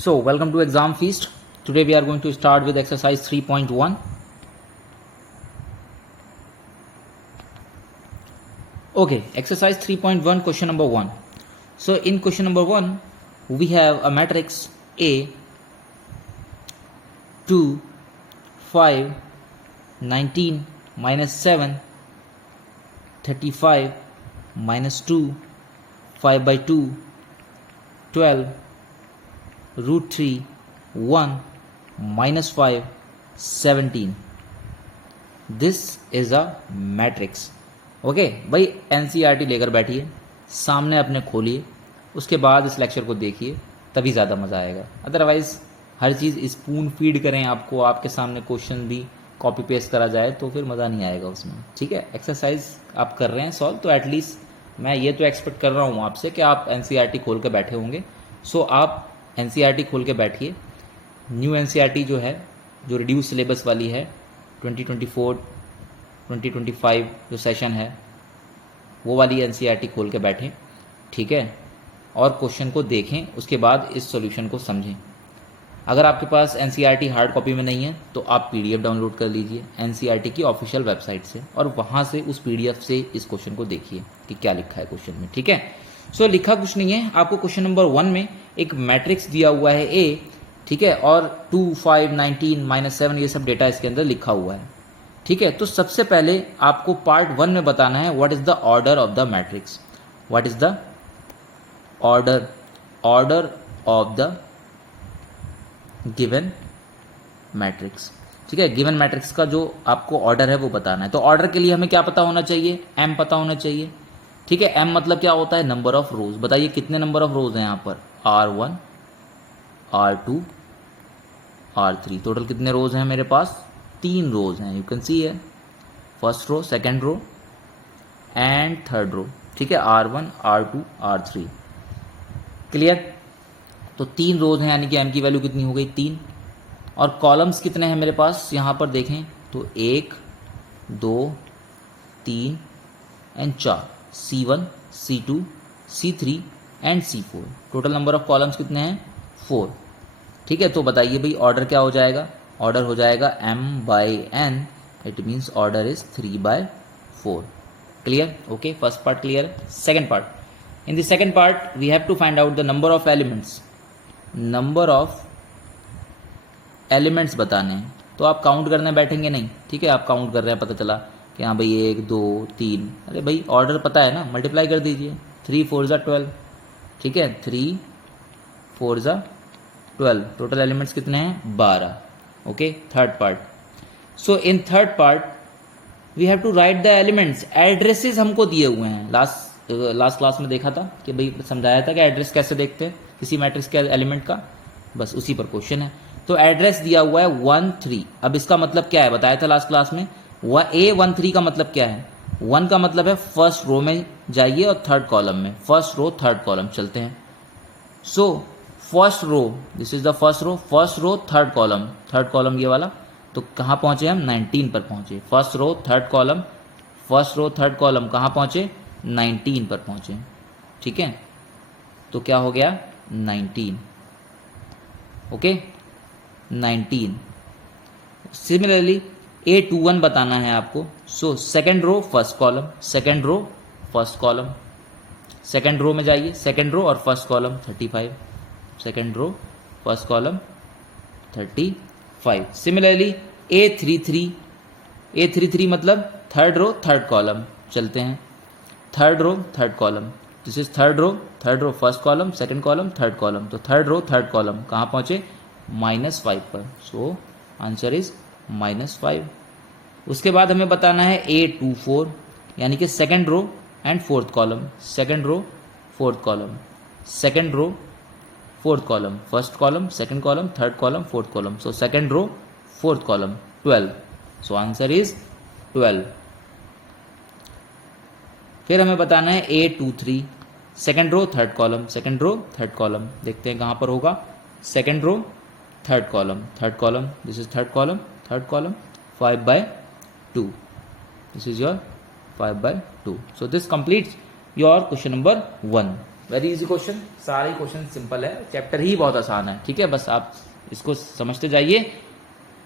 So, welcome to Exam Feast. Today we are going to start with exercise 3.1. Okay, exercise 3.1, question number 1. So, in question number 1, we have a matrix A, 2, 5, 19, minus 7, 35, minus 2, 5 by 2, 12, root 3, 1, minus 5, 17. This is a matrix. Okay भाई, NCERT लेकर बैठिए, सामने अपने खोलिए, उसके बाद इस lecture को देखिए, तभी ज़्यादा मज़ा आएगा. अदरवाइज़ हर चीज़ स्पून फीड करें आपको, आपके सामने क्वेश्चन भी कॉपी पेस्ट करा जाए तो फिर मज़ा नहीं आएगा उसमें. ठीक है, एक्सरसाइज आप कर रहे हैं सॉल्व, तो एटलीस्ट मैं ये तो एक्सपेक्ट कर रहा हूँ आपसे कि आप एनसीईआरटी खोल के बैठे होंगे. सो आप एनसीईआरटी खोल के बैठिए. न्यू एनसीईआरटी जो है, जो रिड्यूस सिलेबस वाली है, 2024-2025 जो सेशन है, वो वाली एनसीईआरटी खोल के बैठें. ठीक है, और क्वेश्चन को देखें, उसके बाद इस सॉल्यूशन को समझें. अगर आपके पास एनसीईआरटी हार्ड कॉपी में नहीं है तो आप पीडीएफ डाउनलोड कर लीजिए एनसीईआरटी की ऑफिशियल वेबसाइट से, और वहाँ से उस पीडीएफ से इस क्वेश्चन को देखिए कि क्या लिखा है क्वेश्चन में. ठीक है, सो लिखा कुछ नहीं है. आपको क्वेश्चन नंबर 1 में एक मैट्रिक्स दिया हुआ है ए, ठीक है, और 2, 5, 19, माइनस 7 ये सब डेटा इसके अंदर लिखा हुआ है. ठीक है, तो सबसे पहले आपको पार्ट 1 में बताना है what is the order of the matrix. What is the order of the given matrix. ठीक है, गिवन मैट्रिक्स का जो आपको ऑर्डर है वो बताना है. तो ऑर्डर के लिए हमें क्या पता होना चाहिए? एम पता होना चाहिए. ठीक है, एम मतलब क्या होता है? नंबर ऑफ रोज. बताइए कितने नंबर ऑफ रोज हैं यहाँ पर? R1, R2, R3. टोटल कितने रोज हैं मेरे पास? 3 रोज हैं. यू कैन सी है, first row, second row and third row. ठीक है, R1, R2, R3. क्लियर? तो 3 रोज हैं, यानी कि एम की वैल्यू कितनी हो गई? 3. और कॉलम्स कितने हैं मेरे पास? यहाँ पर देखें तो 1, 2, 3 and 4. C1, C2, C3 and C4. Total number of columns कितने हैं? 4. ठीक है, तो बताइए भाई ऑर्डर क्या हो जाएगा? ऑर्डर हो जाएगा m/n. It means order is 3/4. Clear? Okay, first part clear. Second part. In the second part we have to find out the number of elements. Number of elements बताने हैं. तो आप काउंट करने बैठेंगे नहीं. ठीक है, आप काउंट कर रहे हैं, पता चला कि हाँ भाई 1, 2, 3. अरे भाई ऑर्डर पता है ना, मल्टीप्लाई कर दीजिए. 3 4 ज़ा 12. ठीक है, 3 4 ज़ा 12. टोटल एलिमेंट्स कितने हैं? 12. Okay, third part. So in third part we have to write the elements. Addresses हमको दिए हुए हैं. लास्ट क्लास में देखा था कि भाई समझाया था कि एड्रेस कैसे देखते हैं किसी मैट्रिक्स के एलिमेंट का. बस उसी पर क्वेश्चन है. तो एड्रेस दिया हुआ है 1, 3. अब इसका मतलब क्या है? बताया था लास्ट क्लास में. A13 का मतलब क्या है? 1 का मतलब है फर्स्ट रो में जाइए और थर्ड कॉलम में. फर्स्ट रो थर्ड कॉलम चलते हैं. So first row, this is the first row third column ये वाला. तो कहाँ पहुंचे हम? 19 पर पहुंचे. फर्स्ट रो थर्ड कॉलम कहाँ पहुंचे? 19 पर पहुंचे. ठीक है, तो क्या हो गया? 19. ओके, 19. सिमिलरली A21 बताना है आपको. So second row first column, second row first column. Second row में जाइए, सेकेंड रो और first column 35. Second row first column 35. Similarly A33 मतलब थर्ड रो थर्ड कॉलम चलते हैं. Third row third column, this is third row first column, second column, third column. तो third row third column कहाँ पहुँचे? -5 पर. So answer is -5. उसके बाद हमें बताना है A24, यानी कि second row and fourth column. Second row fourth column, second row fourth column, first column, second column, third column, fourth column. So second row fourth column 12. So answer is 12. फिर हमें बताना है A23, second row third column, second row third column. देखते हैं कहाँ पर होगा. Second row third column, this is third column, 5/2. This is your 5/2. So this completes your question number 1. Very easy question, सारे क्वेश्चन सिंपल है, chapter ही बहुत आसान है, ठीक है। बस आप इसको समझते जाइए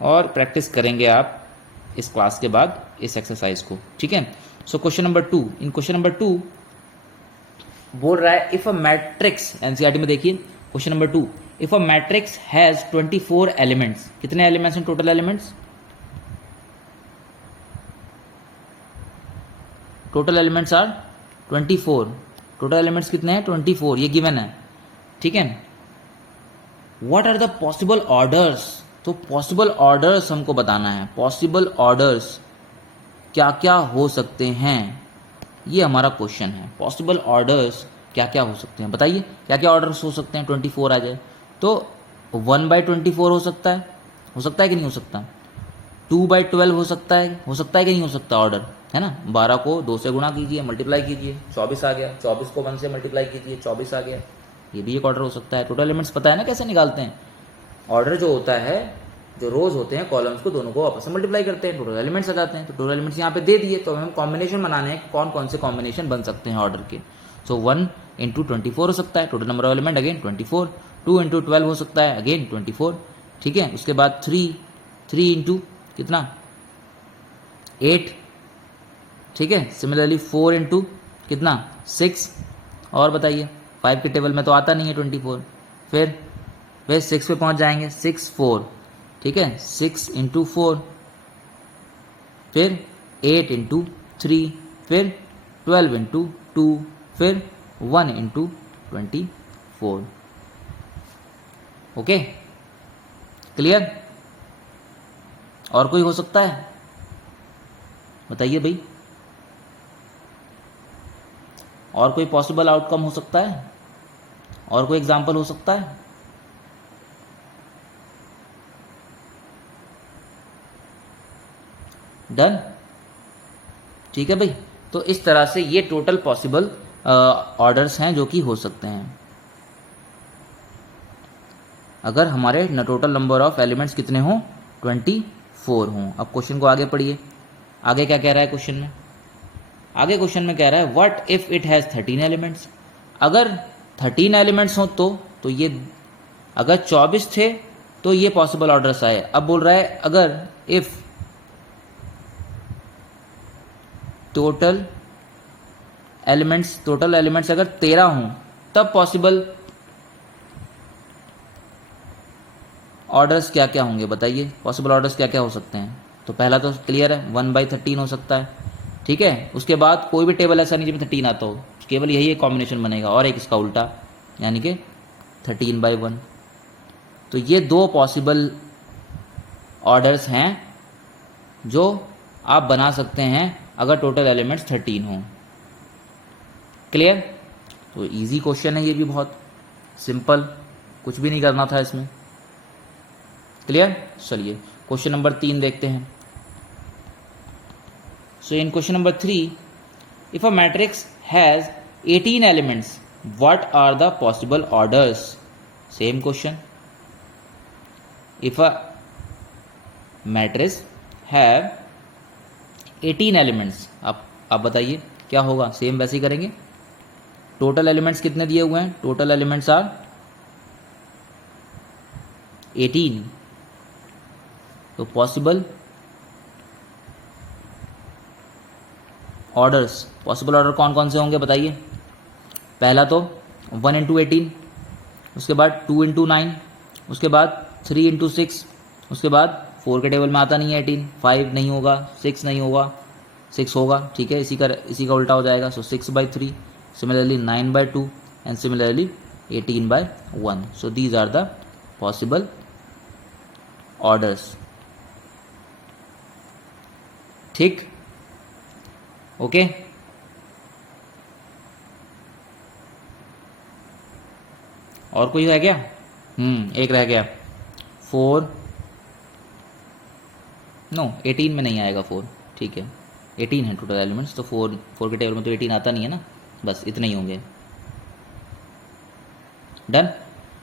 और प्रैक्टिस करेंगे आप इस क्लास के बाद इस एक्सरसाइज को, ठीक है। सो क्वेश्चन नंबर 2, इन क्वेश्चन नंबर 2 बोल रहा है इफ अ मैट्रिक्स, एनसीईआरटी में देखिए question number 2, if a matrix has 24 elements, कितने एलिमेंट्स हैं total elements? Total elements are 24, total elements कितने हैं? 24, ये गिवन है, ठीक है। What are the possible orders, तो पॉसिबल ऑर्डर्स हमको बताना है, पॉसिबल ऑर्डर्स क्या क्या हो सकते हैं, ये हमारा क्वेश्चन है। पॉसिबल ऑर्डर्स क्या क्या हो सकते हैं, बताइए क्या क्या ऑर्डर्स हो सकते हैं। 24 आ जाए तो 1/24 हो सकता है कि नहीं हो सकता? 2/12 हो सकता है कि नहीं हो सकता ऑर्डर, है ना। 12 को 2 से गुणा कीजिए, मल्टीप्लाई कीजिए, 24 आ गया। 24 को 1 से मल्टीप्लाई कीजिए, 24 आ गया। ये भी एक ऑर्डर हो सकता है। टोटल एलिमेंट्स पता है ना कैसे निकालते हैं? ऑर्डर जो होता है, जो रोज होते हैं, कॉलम्स को दोनों को आपस में मल्टीप्लाई करते हैं, टोटल एलिमेंट्स आ जाते हैं। तो टोटल एलिमेंट्स यहाँ पे दे दिए, तो हमें कॉम्बिनेशन बनाने हैं, कौन कौन से कॉम्बिनेशन बन सकते हैं ऑर्डर के। सो 1 × 24 हो सकता है, total number of element again 24। 2 × 12 हो सकता है, अगेन 24, ठीक है। उसके बाद 3 इंटू कितना? 8, ठीक है। सिमिलरली 4 इंटू कितना? 6, और बताइए 5 के टेबल में तो आता नहीं है 24, फिर 6 पे पहुंच जाएंगे, 6 4, ठीक है। 6 इंटू 4, फिर 8 इंटू 3, फिर 12 इंटू 2, फिर 1 इंटू 24। Okay, clear? और कोई हो सकता है? बताइए भाई, और कोई पॉसिबल आउटकम हो सकता है? और कोई एग्जाम्पल हो सकता है? डन, ठीक है भाई। तो इस तरह से ये टोटल पॉसिबल ऑर्डर्स हैं जो कि हो सकते हैं अगर हमारे टोटल नंबर ऑफ एलिमेंट्स कितने हों? 24 हों। अब क्वेश्चन को आगे पढ़िए, आगे क्या कह रहा है क्वेश्चन में? आगे क्वेश्चन में कह रहा है what if it has 13 elements. अगर 13 एलिमेंट्स हों तो ये, अगर 24 थे तो ये पॉसिबल ऑर्डर्स आए। अब बोल रहा है अगर इफ टोटल एलिमेंट्स अगर 13 हों तब पॉसिबल ऑर्डर्स क्या क्या होंगे, बताइए पॉसिबल ऑर्डर्स क्या क्या हो सकते हैं। तो पहला तो क्लियर है, 1/13 हो सकता है, ठीक है। उसके बाद कोई भी टेबल ऐसा नहीं जिसमें 13 आता हो, केवल यही एक कॉम्बिनेशन बनेगा, और एक इसका उल्टा, यानी कि 13/1। तो ये 2 पॉसिबल ऑर्डर्स हैं जो आप बना सकते हैं अगर टोटल एलिमेंट्स 13 हों। क्लियर? तो इजी क्वेश्चन है, ये भी बहुत सिंपल, कुछ भी नहीं करना था इसमें। क्लियर? चलिए क्वेश्चन नंबर 3 देखते हैं। So in question number 3, if a matrix has 18 elements, what are the possible orders? Same question. If a matrix have 18 elements, आप बताइए क्या होगा? सेम वैसे ही करेंगे। टोटल एलिमेंट्स कितने दिए हुए हैं? Total elements are 18। तो पॉसिबल ऑर्डर्स, पॉसिबल ऑर्डर कौन कौन से होंगे बताइए। पहला तो 1 × 18, उसके बाद 2 × 9, उसके बाद 3 × 6, उसके बाद 4 के टेबल में आता नहीं है 18, 5 नहीं होगा, 6 नहीं होगा, 6 होगा, ठीक है। इसी का उल्टा हो जाएगा। So 6/3, similarly 9/2 and similarly 18/1। So these are the possible orders, ठीक, ओके। और कोई रह गया? एक रह गया, 4, नो 18 में नहीं आएगा 4, ठीक है। 18 है टोटल एलिमेंट्स, तो 4 के टेबल में तो 18 आता नहीं है ना, बस इतने ही होंगे। डन।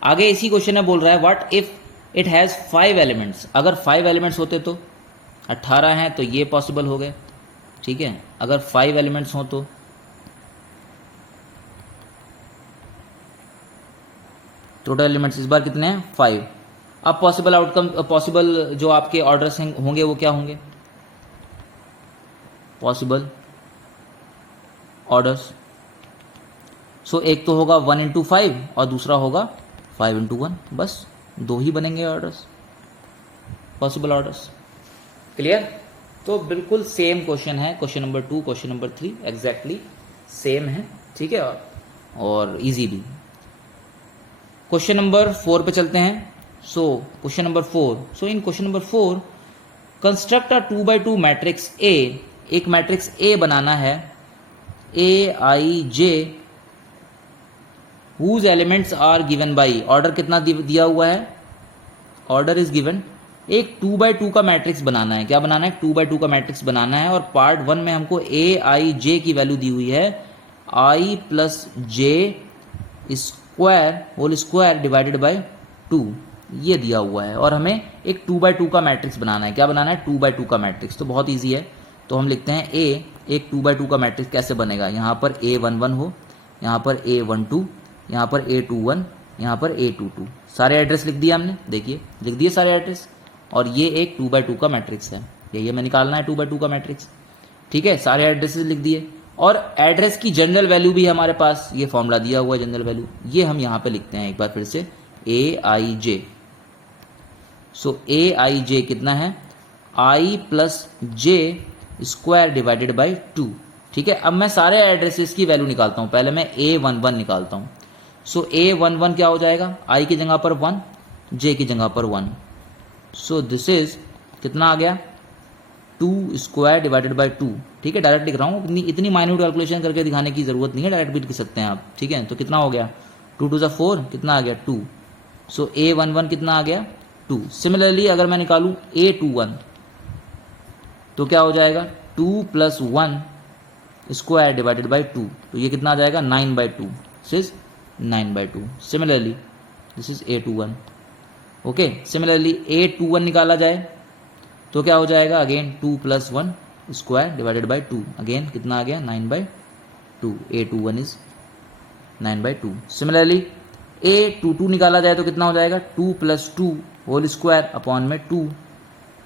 आगे इसी क्वेश्चन में बोल रहा है what if it has 5 elements. अगर 5 एलिमेंट्स होते तो 18 हैं, तो ये पॉसिबल हो गए, ठीक है। अगर 5 एलिमेंट्स हों तो टोटल एलिमेंट्स इस बार कितने हैं 5। अब पॉसिबल आउटकम, पॉसिबल जो आपके ऑर्डर्स होंगे वो क्या होंगे, पॉसिबल ऑर्डर्स। सो एक तो होगा 1 इंटू 5 और दूसरा होगा 5 इंटू 1, बस 2 ही बनेंगे ऑर्डर्स, पॉसिबल ऑर्डर्स। क्लियर? तो बिल्कुल सेम क्वेश्चन है, question number 2, question number 3 exactly same है, ठीक है, और इजी भी। क्वेश्चन नंबर 4 पे चलते हैं। So question number 4, so in question number 4 construct a 2x2 matrix A, एक मैट्रिक्स ए बनाना है, AIJ whose elements are given by, order कितना दिया हुआ है, ऑर्डर इज गिवन। एक 2x2 का मैट्रिक्स बनाना है, क्या बनाना है, 2x2 का मैट्रिक्स बनाना है, और पार्ट 1 में हमको AIJ की वैल्यू दी हुई है I plus J square whole square divided by 2, ये दिया हुआ है, और हमें एक 2x2 का मैट्रिक्स बनाना है। क्या बनाना है, 2x2 का मैट्रिक्स। तो बहुत ईजी है, तो हम लिखते हैं ए, एक 2x2 का मैट्रिक्स कैसे बनेगा, यहाँ पर A11 हो, यहाँ पर A12, यहाँ पर A21, यहाँ पर A22, सारे एड्रेस लिख दिए हमने, देखिए लिख दिए सारे एड्रेस, और ये एक 2x2 का मैट्रिक्स है, यही हमें निकालना है 2x2 का मैट्रिक्स, ठीक है, सारे एड्रेसेस लिख दिए, और एड्रेस की जनरल वैल्यू भी हमारे पास ये फॉर्मूला दिया हुआ है, जनरल वैल्यू, ये हम यहाँ पे लिखते हैं एक बार फिर से, AIJ। सो AIJ कितना है, I plus J square divided by 2, ठीक है। अब मैं सारे एड्रेसेस की वैल्यू निकालता हूँ, पहले मैं A11 निकालता हूँ। सो A11 क्या हो जाएगा, I की जगह पर 1, J की जगह पर 1, सो दिस इज कितना आ गया, 2 स्क्वायर डिवाइडेड बाई 2, ठीक है, डायरेक्ट लिख रहा हूँ, इतनी माइन्यूट कैलकुलेशन करके दिखाने की जरूरत नहीं है, डायरेक्ट भी लिख सकते हैं आप, ठीक है। तो कितना हो गया, 2 2 4, कितना आ गया 2, सो A11 कितना आ गया 2। सिमिलरली अगर मैं निकालूँ A21 तो क्या हो जाएगा, 2 प्लस 1 स्क्वायर डिवाइडेड बाई 2, तो ये कितना आ जाएगा 9/2, this is 9/2। Similarly this is A21, okay. Similarly A21 निकाला जाए तो क्या हो जाएगा, again 2 plus 1 square divided by 2, again कितना आ गया 9/2, A21 इज 9/2। सिमिलरली A22 निकाला जाए तो कितना हो जाएगा, 2 प्लस 2 होल स्क्वायर अपॉन में 2,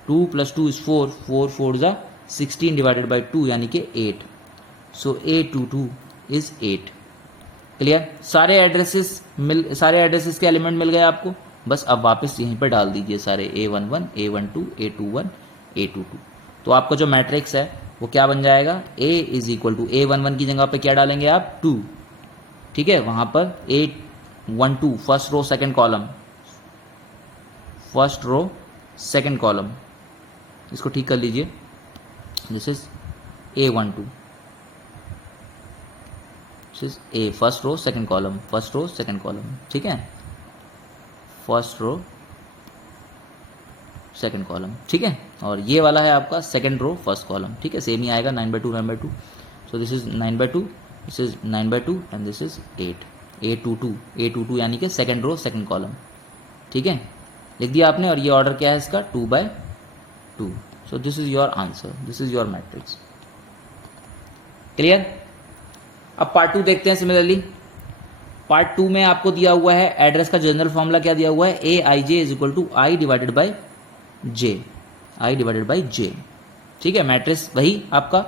2 प्लस 2 इज 4, 4 4 जा 16 डिवाइडेड बाई 2 यानी कि 8, सो A22 इज 8। क्लियर? सारे एड्रेसेस के एलिमेंट मिल गए आपको, बस अब वापस यहीं पर डाल दीजिए सारे A11, A12, A21, A22। तो आपका जो मैट्रिक्स है वो क्या बन जाएगा, A is equal to A11 की जगह पे क्या डालेंगे आप 2, ठीक है, वहां पर A12 first row second column, first row second column, इसको ठीक कर लीजिए, this is A12, this is A first row second column, first row second column, ठीक है, फर्स्ट रो सेकंड कॉलम, ठीक है, और ये वाला है आपका सेकंड रो फर्स्ट कॉलम, ठीक है, सेम ही आएगा 9/2 9/2, सो this is 9/2, this is 9/2 and this is 8, A22 यानी कि सेकंड रो सेकंड कॉलम, ठीक है, लिख दिया आपने, और ये ऑर्डर क्या है इसका 2/2, सो this is your answer, this is your matrix. Clear? अब पार्ट 2 देखते हैं। सिमिलरली पार्ट 2 में आपको दिया हुआ है एड्रेस का जनरल फॉर्मूला, क्या दिया हुआ है, AIJ is equal to I divided by J, I divided by J, ठीक है। मैट्रिक्स वही आपका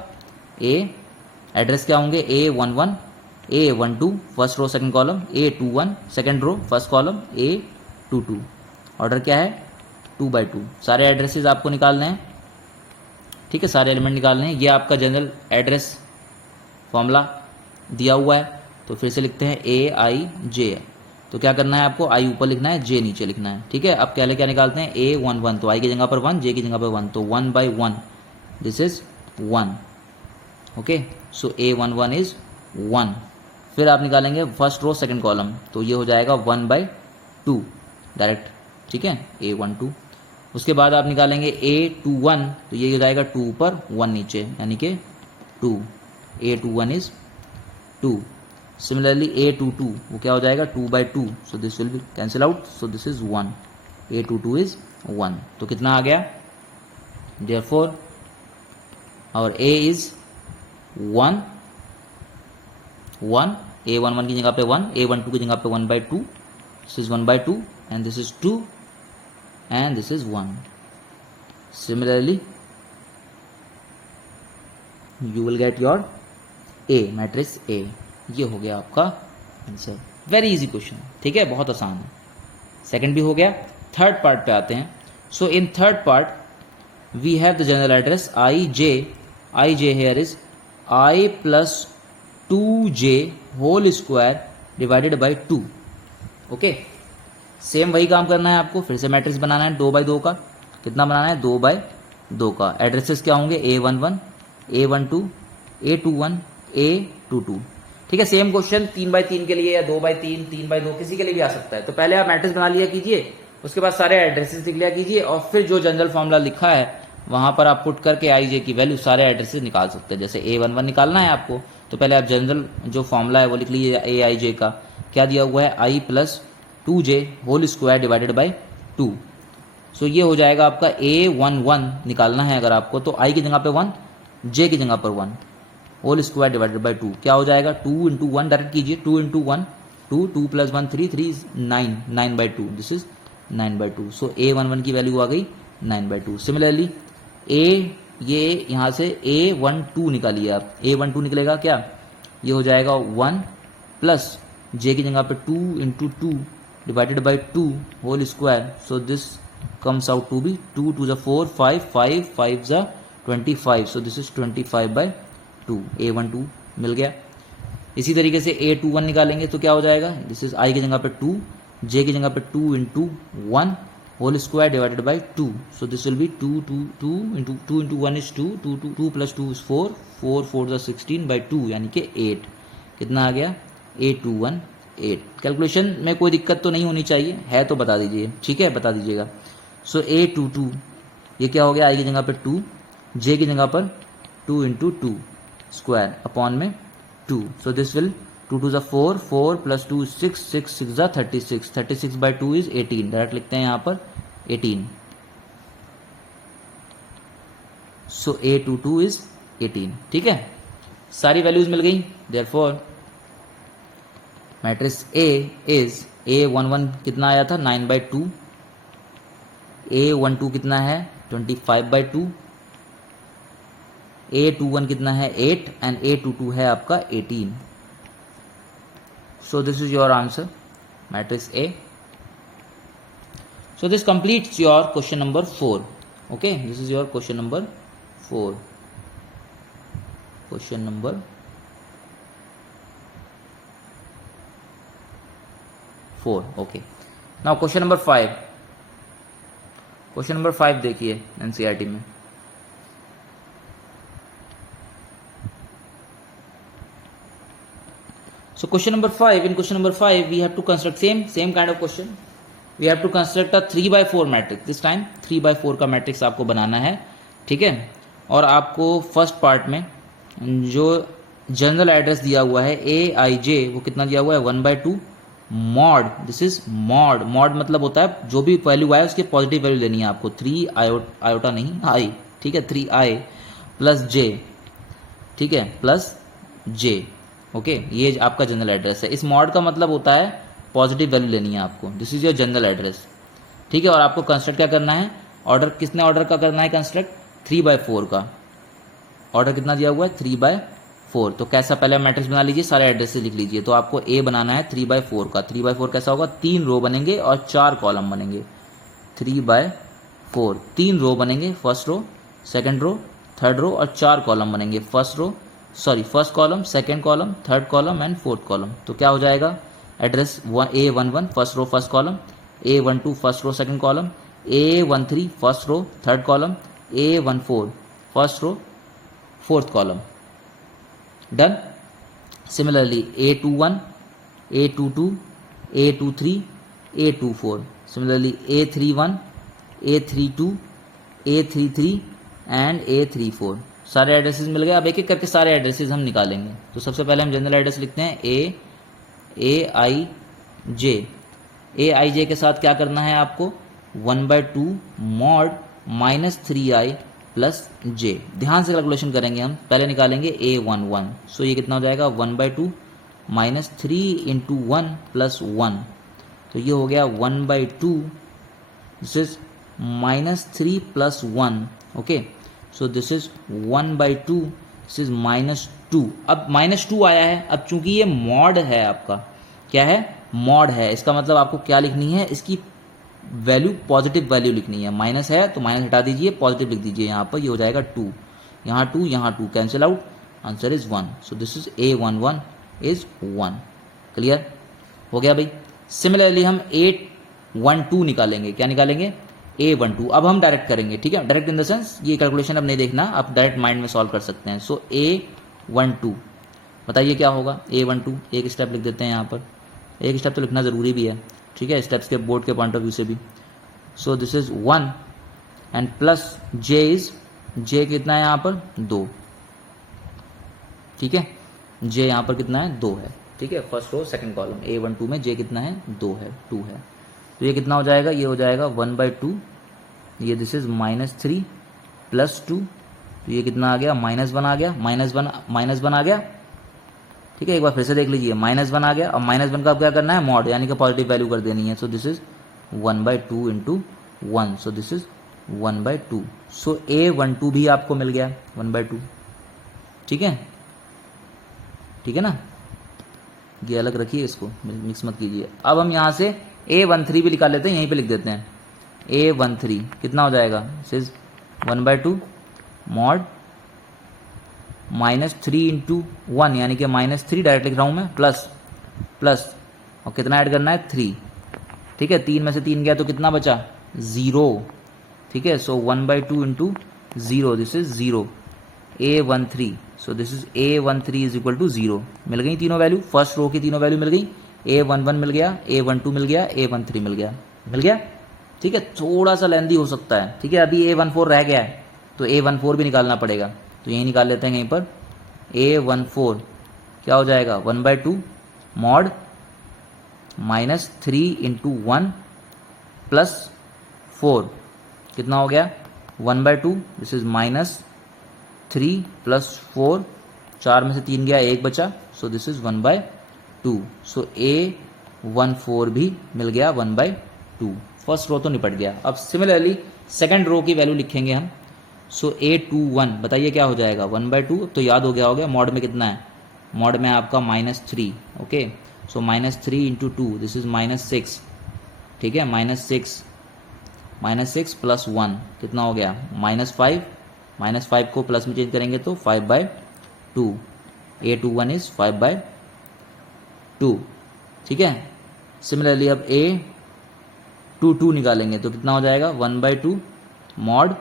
एड्रेस क्या होंगे, A11, A12 first row second column, A21 second row first column, A22, order क्या है 2/2। सारे एड्रेसेस आपको निकालने हैं, ठीक है, सारे एलिमेंट निकालने हैं। ये आपका जनरल एड्रेस फॉर्मूला दिया हुआ है, तो फिर से लिखते हैं AIJ, तो क्या करना है आपको, I ऊपर लिखना है, J नीचे लिखना है, ठीक है। अब पहले क्या निकालते हैं, A11, तो I की जगह पर 1, J की जगह पर 1, तो 1/1, this is 1, okay, so A11 is 1। फिर आप निकालेंगे फर्स्ट रो सेकंड कॉलम, तो ये हो जाएगा 1/2 डायरेक्ट, ठीक है, A12। उसके बाद आप निकालेंगे A21, तो ये हो जाएगा 2 ऊपर 1 नीचे, यानी कि 2, A21 इज 2। सिमिलरली A22 वो क्या हो जाएगा 2/2, सो this will B cancel out, so this is 1, A22 is 1, तो कितना आ गया, देयरफॉर और A इज 1, A11 की जगह पे 1, A12 की जगह पे 1/2, this is 1/2 and this is 2 and this is 1. Similarly you will get your A, matrix A. ये हो गया आपका आंसर. वेरी इजी क्वेश्चन, ठीक है, बहुत आसान है. सेकंड भी हो गया. थर्ड पार्ट पे आते हैं. So in third part we have the general address I J here is I plus 2j whole square divided by 2. Okay, same वही काम करना है आपको. फिर से मैट्रिक्स बनाना है 2/2 का. कितना बनाना है? 2/2 का. एड्रेसेस क्या होंगे? A11, A12, A21, A22. ठीक है, सेम क्वेश्चन 3/3 के लिए या 2/3, 3/2 किसी के लिए भी आ सकता है. तो पहले आप मैट्रिक्स बना लिया कीजिए, उसके बाद सारे एड्रेसेस लिख लिया कीजिए और फिर जो जनरल फॉर्मूला लिखा है वहां पर आप पुट करके आई जे की वैल्यू सारे एड्रेसेस निकाल सकते हैं. जैसे A11 निकालना है आपको तो पहले आप जनरल जो फॉर्मूला है वो लिख लीजिए. ए आई जे का क्या दिया हुआ है? I plus 2j whole square divided by 2. So ये हो जाएगा आपका A11 निकालना है अगर आपको, तो आई की जगह पे 1, जे की जगह पर 1 होल स्क्वायर डिवाइडेड बाई 2. क्या हो जाएगा? 2 इंटू 1 डायरेक्ट कीजिए. 2 into 1 2, 2 plus 1 3, 3 is 9, 9/2. This is 9/2. So A11 की वैल्यू आ गई 9/2. सिमिलरली ये यहाँ से A12 निकालिए आप. A12 निकलेगा क्या? ये हो जाएगा 1 प्लस जे की जगह पे 2 into 2 divided by 2 whole square. So this comes out to be 2 to the 4, 5, 5, 5 the 25. So this is 25/2. A12 मिल गया. इसी तरीके से A21 निकालेंगे तो क्या हो जाएगा? दिस इज आई की जगह पे 2, जे की जगह पे 2 into 1 whole square divided by 2. So this will be 2 into 1 is 2, 2 plus 2 is 4, 4 4 the 16/2 यानी कि 8. कितना आ गया? A21 8. कैलकुलेशन में कोई दिक्कत तो नहीं होनी चाहिए, है तो बता दीजिए. ठीक है, बता दीजिएगा. सो A22 ये क्या हो गया? आई की जगह पर 2, जे की जगह पर 2 इंटू 2 स्क्वायर अपॉन में 2. सो दिस विल 2 टू ज़ा 4, 4 प्लस 2 6, 6 6 ज़ा 36, 36/2 इज 18. डायरेक्ट लिखते हैं यहाँ पर 18. सो A22 इज 18. ठीक है, सारी वैल्यूज मिल गई. Therefore matrix A is A11 कितना आया था? 9/2. A12 कितना है? 25/2. A21 कितना है? 8 एंड A22 है आपका 18. सो this is your answer, matrix A. So this completes your question number 4. Okay, this is your question number 4. Question number 4. Okay, now question number 5. Question number 5 देखिए एनसीईआरटी में. So question number 5, in question number 5 we have to construct same kind of question. We have to construct a 3/4 matrix. This time 3/4 का matrix आपको बनाना है. ठीक है, और आपको first part में जो जनरल एड्रेस दिया हुआ है A_I_J वो कितना दिया हुआ है? 1/2 mod. This is mod. Mod मतलब होता है जो भी वैल्यू आए उसकी पॉजिटिव वैल्यू लेनी है आपको. 3 आयोटा नहीं, आई. ठीक है, 3i प्लस j. ठीक है, प्लस j. ओके, ये आपका जनरल एड्रेस है. इस मॉड का मतलब होता है पॉजिटिव वैल्यू लेनी है आपको. This is your general address. ठीक है, और आपको कंस्ट्रक्ट क्या करना है? ऑर्डर किसने ऑर्डर का करना है कंस्ट्रक्ट? 3/4 का. ऑर्डर कितना दिया हुआ है? 3/4. तो कैसा? पहले मैट्रिक्स बना लीजिए, सारे एड्रेसेस लिख लीजिए. तो आपको ए बनाना है 3/4 का. 3/4 कैसा होगा? 3 रो बनेंगे और 4 कॉलम बनेंगे. 3/4 3 रो बनेंगे, first row, second row, third row और 4 कॉलम बनेंगे. First column, second column, third column and fourth column. तो क्या हो जाएगा? Address A11 first row first column, A12 first row second column, A13 first row third column, A14 first row fourth column. Done. Similarly A21, A22, A23, A24. Similarly A31, A32, A33 and A34. सारे addresses मिल गए. अब एक एक करके सारे addresses हम निकालेंगे. तो सबसे पहले हम जनरल एड्रेस लिखते हैं A_I_J के साथ क्या करना है आपको? 1/2 मॉड -3i प्लस j. ध्यान से कैलकुलेशन करेंगे हम. पहले निकालेंगे A11. सो ये कितना हो जाएगा? 1/2 -3 इंटू 1 प्लस 1 तो ये हो गया 1/2, this is -3 + 1, okay. So this is 1/2, this is -2। अब -2 आया है। अब चूंकि ये मॉड है आपका, क्या है, मॉड है, इसका मतलब आपको क्या लिखनी है, इसकी वैल्यू पॉजिटिव वैल्यू लिखनी है। माइनस है तो माइनस हटा दीजिए, पॉजिटिव लिख दीजिए यहाँ पर, ये हो जाएगा 2, यहाँ 2, यहाँ 2 cancel out, answer is 1। So this is A11 is 1। Clear हो गया भाई। सिमिलरली हम A12 निकालेंगे। क्या निकालेंगे, A12। अब हम डायरेक्ट करेंगे, ठीक है, डायरेक्ट इन द सेंस ये कैलकुलेशन अब नहीं देखना, आप डायरेक्ट माइंड में सॉल्व कर सकते हैं। सो A12 बताइए क्या होगा। A12 एक स्टेप लिख देते हैं यहाँ पर, एक स्टेप तो लिखना ज़रूरी भी है, ठीक है, स्टेप्स के बोर्ड के पॉइंट ऑफ व्यू से भी। सो this is 1 and plus J is, J कितना है यहाँ पर, 2, ठीक है, J यहाँ पर कितना है, 2 है, ठीक है, first row second column A12 में J कितना है, 2 है, 2 है। तो ये कितना हो जाएगा, ये हो जाएगा 1/2, ये दिस इज -3 + 2, तो ये कितना आ गया, -1 आ गया, -1 आ गया, ठीक है। एक बार फिर से देख लीजिए, -1 आ गया। अब -1 का क्या करना है, मॉड, यानी कि पॉजिटिव वैल्यू कर देनी है। So this is 1/2 × 1, so this is 1/2। So A12 भी आपको मिल गया 1/2, ठीक है, ठीक है ना, ये अलग रखिए, इसको मिक्स मत कीजिए। अब हम यहाँ से A13 भी निकाल लेते हैं, यहीं पे लिख देते हैं। A13 कितना हो जाएगा, दिस इज 1/2 मॉड -3 × 1, यानी कि -3 डायरेक्ट लिख रहा हूँ मैं, प्लस और कितना ऐड करना है, 3, ठीक है। 3 में से 3 गया तो कितना बचा, 0, ठीक है। So 1/2 × 0, this is 0, A13। So this is A13 is equal to 0। मिल गई तीनों वैल्यू, फर्स्ट रो की तीनों वैल्यू मिल गई। A11 मिल गया, A12 मिल गया, A13 मिल गया, ठीक है। थोड़ा सा लेंदी हो सकता है, ठीक है, अभी A14 रह गया है, तो A14 भी निकालना पड़ेगा, तो यही निकाल लेते हैं यहीं पर। A14 क्या हो जाएगा, 1/2 मॉड -3 × 1 + 4, कितना हो गया, 1/2, दिस इज -3 + 4, 4 में से 3 गया, 1 बचा, सो दिस इज 1/2। सो A14 भी मिल गया 1/2। फर्स्ट रो तो निपट गया। अब सिमिलरली सेकंड रो की वैल्यू लिखेंगे हम। सो A21 बताइए क्या हो जाएगा, 1/2। अब तो याद हो गया होगा, मॉड में कितना है, मॉड में आपका -3, ओके। सो -3 × 2, दिस इज -6, ठीक है, -6 + 1 कितना हो गया, -5, -5 को प्लस में चेंज करेंगे तो 5/2। A21 इज 5/2, ठीक है। सिमिलरली अब A22 निकालेंगे तो कितना हो जाएगा, 1/2 मॉड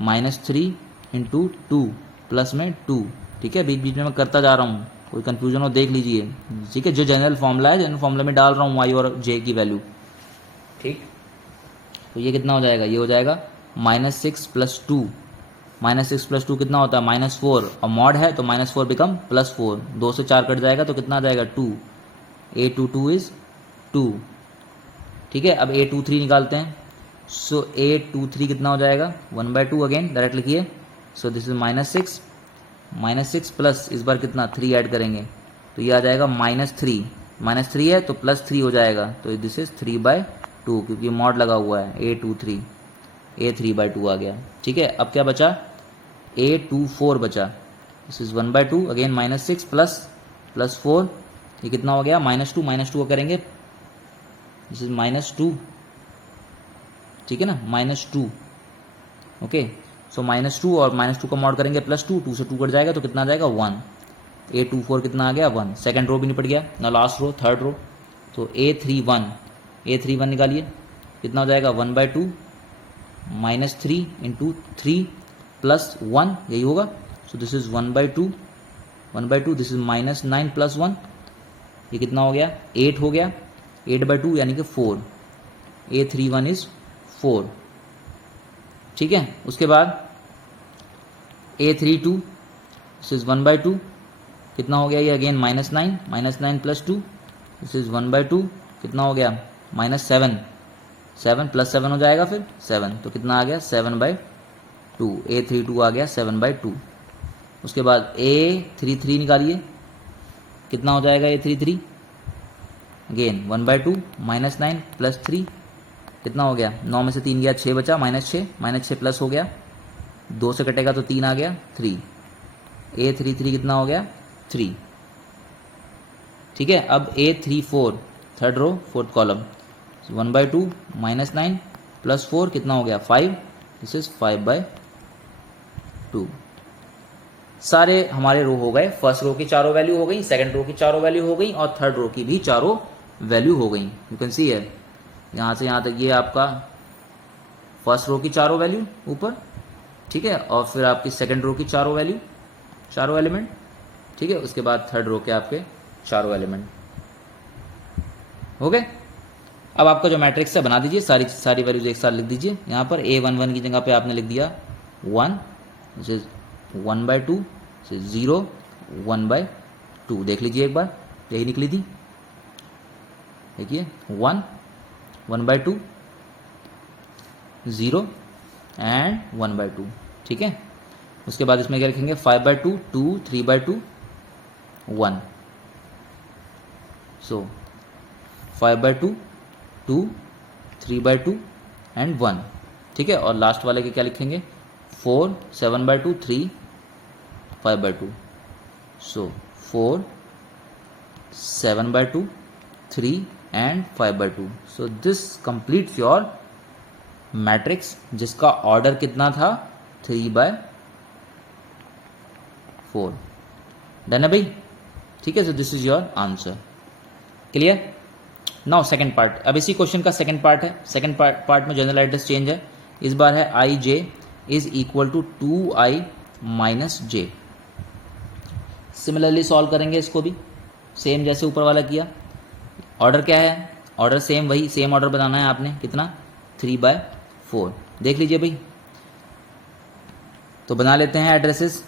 -3 × 2 प्लस में 2, ठीक है। बीच बीच में मैं करता जा रहा हूँ, कोई कंफ्यूजन हो देख लीजिए, ठीक है। जो जनरल फॉर्मूला है, जनरल फॉर्मूला में डाल रहा हूँ Y और J की वैल्यू, ठीक। तो ये कितना हो जाएगा, ये हो जाएगा -6 + 2, -6 + 2 कितना होता है, -4, और मॉड है तो -4 बिकम +4, 2 से 4 कट जाएगा तो कितना आ जाएगा, 2। A22 इज 2, ठीक है। अब A23 निकालते हैं। सो A23 कितना हो जाएगा, 1/2 अगेन डायरेक्ट लिखिए। सो दिस इज -6 प्लस इस बार कितना, 3 ऐड करेंगे तो ये आ जाएगा -3 है तो +3 हो जाएगा, तो दिस इज 3/2, क्योंकि मॉड लगा हुआ है। A23 A3/2 आ गया, ठीक है। अब क्या बचा, A24 बचा, दिस इज 1/2 अगेन, -6 प्लस 4, ये कितना हो गया, -2 करेंगे, दिस इज -2, ठीक है ना, -2, ओके। सो -2 और -2 का मॉड करेंगे +2, 2 से 2 कट जाएगा तो कितना आ जाएगा, 1। A24 कितना आ गया, 1। सेकंड रो भी निपट गया ना, लास्ट रो थर्ड रो। तो A31 निकालिए, कितना हो जाएगा, 1/2 -3 × 3 + 1, यही होगा। सो दिस इज 1/2, दिस इज -9 + 1, ये कितना हो गया, 8 हो गया, 8/2 यानी कि 4। A31 इज 4, ठीक है। उसके बाद A32, दिस इज 1/2, कितना हो गया ये, अगेन -9 + 2, दिस इज 1/2, कितना हो गया, -7 + 7 हो जाएगा फिर 7, तो कितना आ गया, 7/2। A32 आ गया 7/2। उसके बाद A33 निकालिए, कितना हो जाएगा A33, अगेन 1/2 -9 प्लस 3 कितना हो गया, 9 में से 3 गया 6 बचा, -6 प्लस हो गया 2 से कटेगा तो 3 आ गया 3, A33 कितना हो गया 3। ठीक है, अब A34 third row fourth column 1/2 -9 plus 4 कितना हो गया 5, दिस इज 5/2। सारे हमारे रो हो गए, फर्स्ट रो की चारों वैल्यू हो गई, सेकंड रो की चारों वैल्यू हो गई और थर्ड रो की भी चारों वैल्यू हो गई। यू कैन सी है यहाँ से यहाँ तक ये आपका फर्स्ट रो की चारों वैल्यू ऊपर, ठीक है, और फिर आपकी सेकंड रो की चारों वैल्यू, चारों एलिमेंट, ठीक है, उसके बाद थर्ड रो के आपके चारों एलिमेंट हो गए। अब आपका जो मैट्रिक्स है बना दीजिए, सारी वैल्यूज एक साथ लिख दीजिए। यहाँ पर A11 की जगह पे आपने लिख दिया 1, दिस इज 1/2, 0, 1/2। देख लीजिए एक बार, यही निकली थी, देखिए 1, 1/2, 0 एंड 1/2। ठीक है, उसके बाद इसमें क्या लिखेंगे 5/2, 2, 3/2, 1। सो 5/2, 2, 3/2 एंड 1। ठीक है, और लास्ट वाले के क्या लिखेंगे 4, 7/2, 3, 5/2। So 4, 7/2, 3 and 5/2। So this completes your matrix जिसका ऑर्डर कितना था 3/4। डन है भाई, ठीक है। So this is your answer, clear. Now second part, अब इसी क्वेश्चन का सेकंड पार्ट है। सेकंड पार्ट में जनरल एड्रेस चेंज है, इस बार है I J is equal to 2i minus J. Similarly solve करेंगे इसको भी, सेम जैसे ऊपर वाला किया। ऑर्डर क्या है, ऑर्डर सेम, वही सेम ऑर्डर बनाना है आपने, कितना 3/4। देख लीजिए भाई, तो बना लेते हैं एड्रेसेस।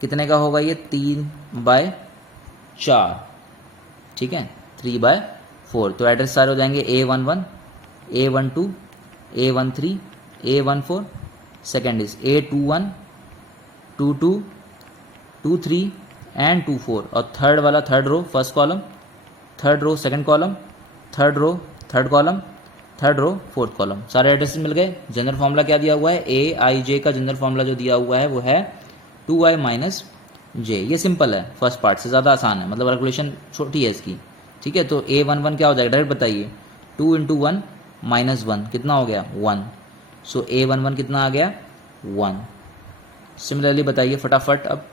कितने का होगा ये 3/4, ठीक है, 3/4। तो एड्रेस सारे हो जाएंगे A11, A12, A13, A14। Second is A21, 22, 23 and 24। और थर्ड वाला third row first column, third row second column, third row third column, third row fourth column. सारे एड्रेसेस मिल गए। जनरल फॉर्मूला क्या दिया हुआ है, AIJ का जनरल फॉर्मूला जो दिया हुआ है वो है 2i माइनस जे। ये सिंपल है, फर्स्ट पार्ट से ज़्यादा आसान है, मतलब कैलकुलेशन छोटी है इसकी। ठीक है, तो A11 क्या हो जाएगा, डायरेक्ट बताइए, 2 × 1 - 1 कितना हो गया 1। सो A11 कितना आ गया 1। सिमिलरली बताइए फटाफट अब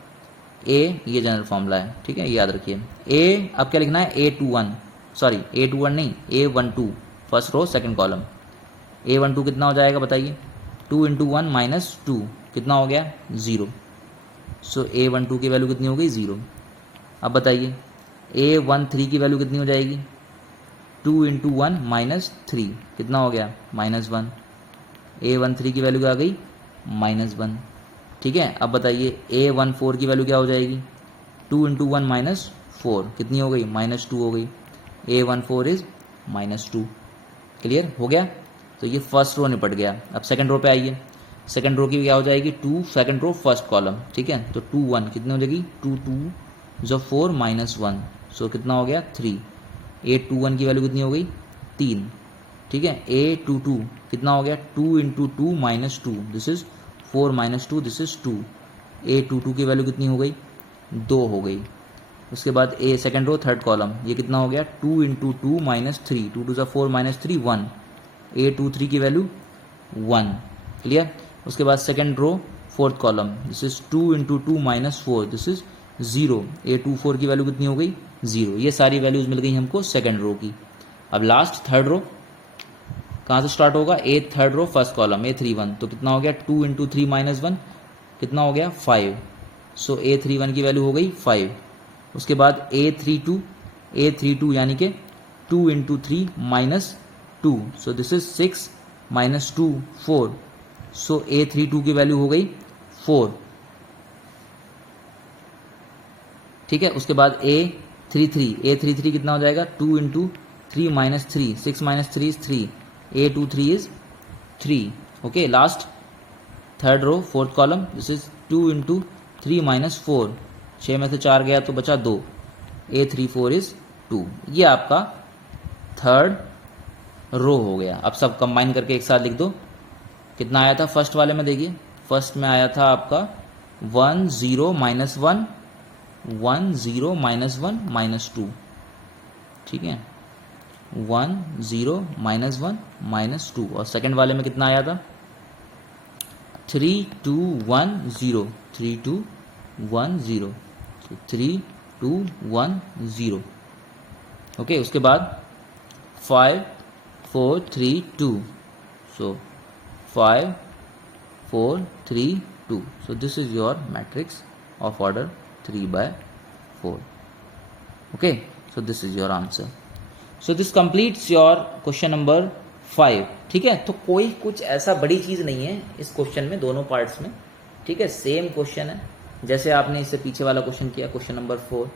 A, ये जनरल फॉर्मूला है, ठीक है, ये याद रखिए। A अब क्या लिखना है A21, सॉरी A21 नहीं, A12 first row second column. A12 कितना हो जाएगा बताइए, 2 × 1 - 2 कितना हो गया 0। सो A12 की वैल्यू कितनी हो गई 0। अब बताइए A13 की वैल्यू कितनी हो जाएगी, 2 × 1 - 3 कितना हो गया -1। A13 की वैल्यू क्या आ गई -1। ठीक है, अब बताइए A14 की वैल्यू क्या हो जाएगी, 2 × 1 - 4 कितनी हो गई -2 हो गई। A14 is -2। क्लियर हो गया, तो ये फर्स्ट रो निपट गया। अब सेकंड रो पे आइए, सेकंड रो की क्या हो जाएगी 2, सेकंड रो फर्स्ट कॉलम, ठीक है, तो 2 1 कितनी हो जाएगी 2 2 जो 4 -1, सो कितना हो गया 3। A21 की वैल्यू कितनी हो गई 3। ठीक है, A22 कितना हो गया 2 × 2 - 2 this is 4 - 2 this is 2। A22 की वैल्यू कितनी हो गई 2 हो गई। उसके बाद A second row third column, ये कितना हो गया 2 × 2 - 3, 2 2 4 -3 1। A23 की वैल्यू 1। क्लियर। उसके बाद second row fourth column, this is 2 × 2 - 4 this is 0। A24 की वैल्यू कितनी हो गई 0। ये सारी वैल्यूज मिल गई हमको सेकंड रो की। अब लास्ट थर्ड रो कहाँ से स्टार्ट होगा, A third row first column A31, तो कितना हो गया 2 × 3 - 1 कितना हो गया 5। सो A31 की वैल्यू हो गई 5। उसके बाद A32 यानी कि 2 × 3 - 2, so this is 6 - 2 4। So A32 की वैल्यू हो गई 4। ठीक है, उसके बाद A33 कितना हो जाएगा 2 × 3 - 3, 6 - 3 is 3। A23 is 3। Okay, last third row fourth column, this is 2 × 3 - 4, 6 में से 4 गया तो बचा 2। A34 इज 2, ये आपका थर्ड रो हो गया। अब सब कंबाइन करके एक साथ लिख दो। कितना आया था फर्स्ट वाले में, देखिए फर्स्ट में आया था आपका 1 0 -1 1 0 -1 -2, ठीक है, 1 0 -1 -2। और सेकंड वाले में कितना आया था 3 2 1 0 3 2 1 0 3 2 1 0। ओके, उसके बाद 5 4 3 2, सो 5 4 3 2, so this is your matrix of order 3/4. Okay, so this is your answer. So this completes your question number 5. ठीक है, तो कोई कुछ ऐसा बड़ी चीज़ नहीं है इस क्वेश्चन में, दोनों पार्ट्स में, ठीक है, सेम क्वेश्चन है जैसे आपने इससे पीछे वाला क्वेश्चन किया, क्वेश्चन नंबर 4,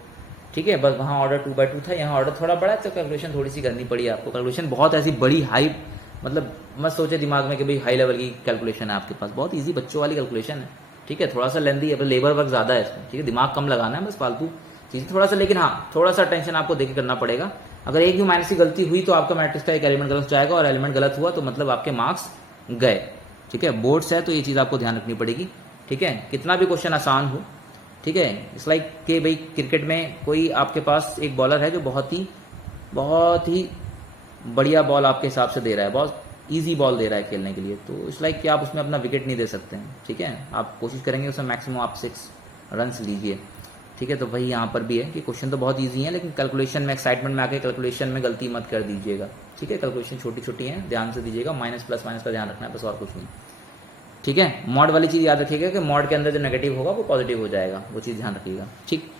ठीक है, बस वहाँ ऑर्डर 2/2 था, यहाँ ऑर्डर थोड़ा बड़ा है, तो कैलकुलेशन थोड़ी सी करनी पड़ी आपको। कैलकुलेशन बहुत ऐसी बड़ी हाई, मतलब मत सोचे दिमाग में कि भाई हाई लेवल की कैलकुलेशन है आपके पास, बहुत इजी बच्चों वाली कैलकुलेशन है, ठीक है, थोड़ा सा लेंदी है, लेबर वर्क ज़्यादा है इसमें, ठीक है, दिमाग कम लगाना है बस, फालतू चीज़ थोड़ा सा, लेकिन हाँ थोड़ा सा टेंशन आपको देके करना पड़ेगा। अगर एक भी माइनस की गलती हुई तो आपका मैट्रिक्स का एक एलिमेंट गलत जाएगा, और एलिमेंट गलत हुआ तो मतलब आपके मार्क्स गए, ठीक है। बोर्ड्स है तो ये चीज़ आपको ध्यान रखनी पड़ेगी, ठीक है, कितना भी क्वेश्चन आसान हो, ठीक है। इट्स लाइक कि भाई क्रिकेट में कोई आपके पास एक बॉलर है जो बहुत ही बढ़िया बॉल आपके हिसाब से दे रहा है, बहुत ईजी बॉल दे रहा है खेलने के लिए, तो इट्स लाइक कि आप उसमें अपना विकेट नहीं दे सकते हैं, ठीक है, आप कोशिश करेंगे उसमें मैक्सिमम आप 6 रन्स लीजिए, ठीक है। तो वही यहाँ पर भी है कि क्वेश्चन तो बहुत ईजी है, लेकिन कैलकुलेशन में एक्साइटमेंट में आके कैलकुलेशन में गलती मत कर दीजिएगा, ठीक है। कैलकुलेशन छोटी छोटी है, ध्यान से दीजिएगा, माइनस प्लस माइनस का ध्यान रखना है बस, और कुछ नहीं, ठीक है। मॉड वाली चीज़ याद रखिएगा कि मॉड के अंदर जो नेगेटिव होगा वो पॉजिटिव हो जाएगा, वो चीज़ ध्यान रखिएगा, ठीक।